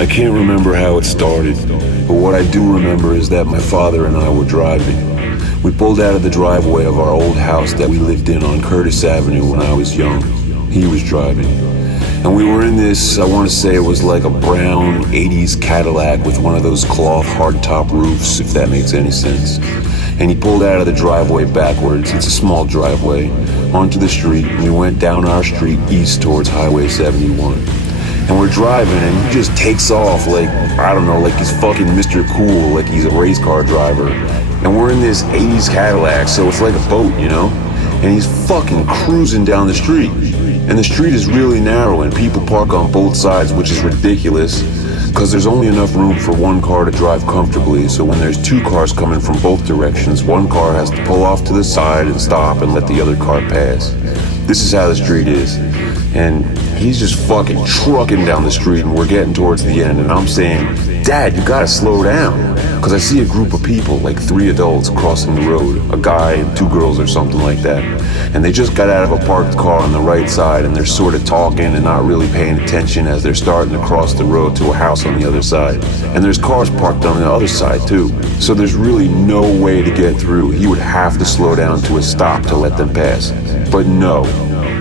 I can't remember how it started, but what I do remember is that my father and I were driving. We pulled out of the driveway of our old house that we lived in on Curtis Avenue when I was young. He was driving. And we were in this, I want to say it was like a brown 80s Cadillac with one of those cloth hardtop roofs, if that makes any sense. And he pulled out of the driveway backwards, it's a small driveway, onto the street, and we went down our street east towards Highway 71. And we're driving, and he just takes off like, I don't know, like he's fucking Mr. Cool, like he's a race car driver. And we're in this 80s Cadillac, so it's like a boat, you know? And he's fucking cruising down the street. And the street is really narrow, and people park on both sides, which is ridiculous, because there's only enough room for one car to drive comfortably, so when there's two cars coming from both directions, one car has to pull off to the side and stop and let the other car pass. This is how the street is. And he's just fucking trucking down the street, and we're getting towards the end, and I'm saying, Dad, you gotta slow down. Because I see a group of people, like 3 adults crossing the road, a guy and 2 girls or something like that. And they just got out of a parked car on the right side, and they're sort of talking and not really paying attention as they're starting to cross the road to a house on the other side. And there's cars parked on the other side too. So there's really no way to get through. He would have to slow down to a stop to let them pass. But no.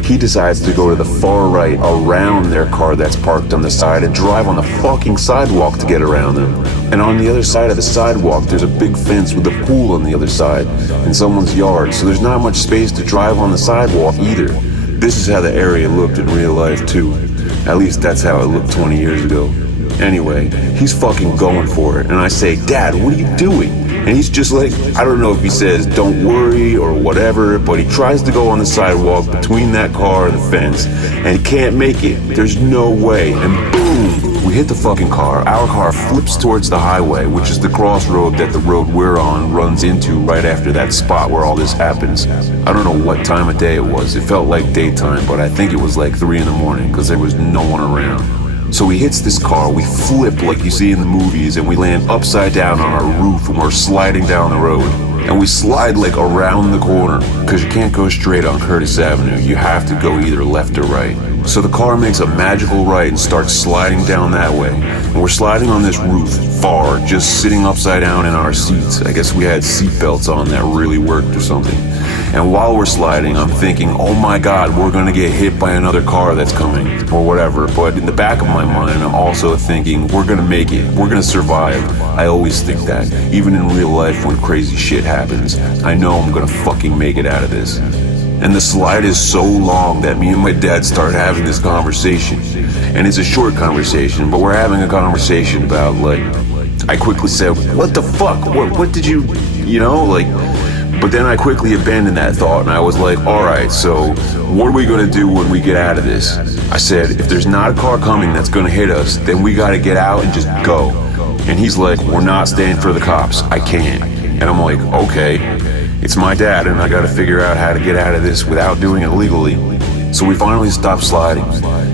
He decides to go to the far right around their car that's parked on the side and drive on the fucking sidewalk to get around them. And on the other side of the sidewalk, there's a big fence with a pool on the other side in someone's yard, so there's not much space to drive on the sidewalk either. This is how the area looked in real life too. At least that's how it looked 20 years ago. Anyway, he's fucking going for it, and I say, Dad, what are you doing? And he's just like, I don't know if he says, don't worry or whatever, but he tries to go on the sidewalk between that car and the fence, and he can't make it. There's no way. And boom, we hit the fucking car. Our car flips towards the highway, which is the crossroad that the road we're on runs into right after that spot where all this happens. I don't know what time of day it was. It felt like daytime, but I think it was like 3 in the morning because there was no one around. So he hits this car, we flip like you see in the movies, and we land upside down on our roof, and we're sliding down the road. And we slide like around the corner, because you can't go straight on Curtis Avenue, you have to go either left or right. So the car makes a magical right and starts sliding down that way. And we're sliding on this roof, far, just sitting upside down in our seats. I guess we had seat belts on that really worked or something. And while we're sliding, I'm thinking, oh my God, we're gonna get hit by another car that's coming, or whatever. But in the back of my mind, I'm also thinking, we're gonna make it, we're gonna survive. I always think that, even in real life when crazy shit happens, I know I'm gonna fucking make it out of this. And the slide is so long that me and my dad start having this conversation. And it's a short conversation, but we're having a conversation about, like, I quickly said, what the fuck, what did you know, like, but then I quickly abandoned that thought, and I was like, alright, so what are we gonna do when we get out of this? I said, if there's not a car coming that's gonna hit us, then we gotta get out and just go. And he's like, we're not staying for the cops, I can't. And I'm like, okay, it's my dad, and I gotta figure out how to get out of this without doing it legally. So we finally stop sliding,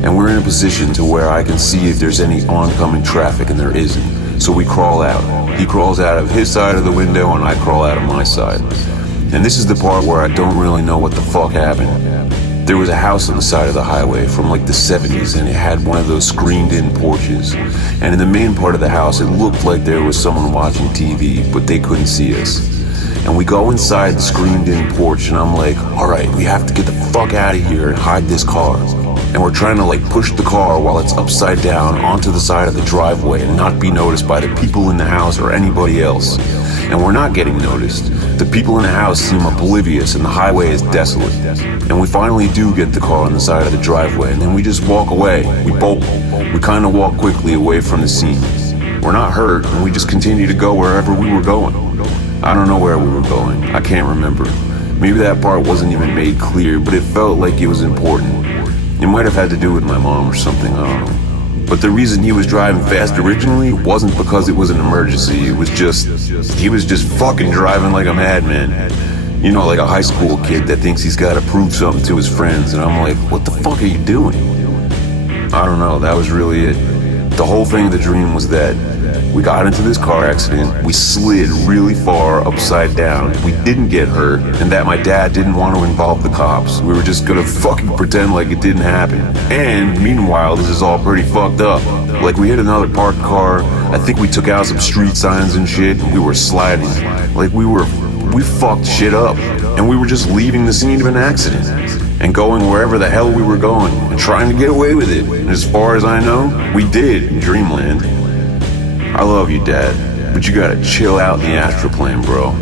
and we're in a position to where I can see if there's any oncoming traffic, and there isn't. So we crawl out. He crawls out of his side of the window, and I crawl out of my side. And this is the part where I don't really know what the fuck happened. There was a house on the side of the highway from like the 70s, and it had one of those screened-in porches. And in the main part of the house, it looked like there was someone watching TV, but they couldn't see us. And we go inside the screened-in porch, and I'm like, alright, we have to get the fuck out of here and hide this car. And we're trying to like push the car while it's upside down onto the side of the driveway and not be noticed by the people in the house or anybody else. And we're not getting noticed. The people in the house seem oblivious, and the highway is desolate. And we finally do get the car on the side of the driveway, and then we just walk away. We bolt. We kind of walk quickly away from the scene. We're not hurt, and we just continue to go wherever we were going. I don't know where we were going. I can't remember. Maybe that part wasn't even made clear, but it felt like it was important. It might have had to do with my mom or something, I don't know. But the reason he was driving fast originally wasn't because it was an emergency. It was just, he was just fucking driving like a madman. You know, like a high school kid that thinks he's gotta prove something to his friends. And I'm like, what the fuck are you doing? I don't know, that was really it. The whole thing of the dream was that We got into this car accident, we slid really far upside down, we didn't get hurt, and that my dad didn't want to involve the cops. We were just gonna fucking pretend like it didn't happen. And meanwhile, this is all pretty fucked up. Like, we hit another parked car, I think we took out some street signs and shit, and we were sliding. Like, we fucked shit up, and we were just leaving the scene of an accident and going wherever the hell we were going and trying to get away with it. And as far as I know, we did in Dreamland. I love you, Dad, but you gotta chill out in the astral plane, bro.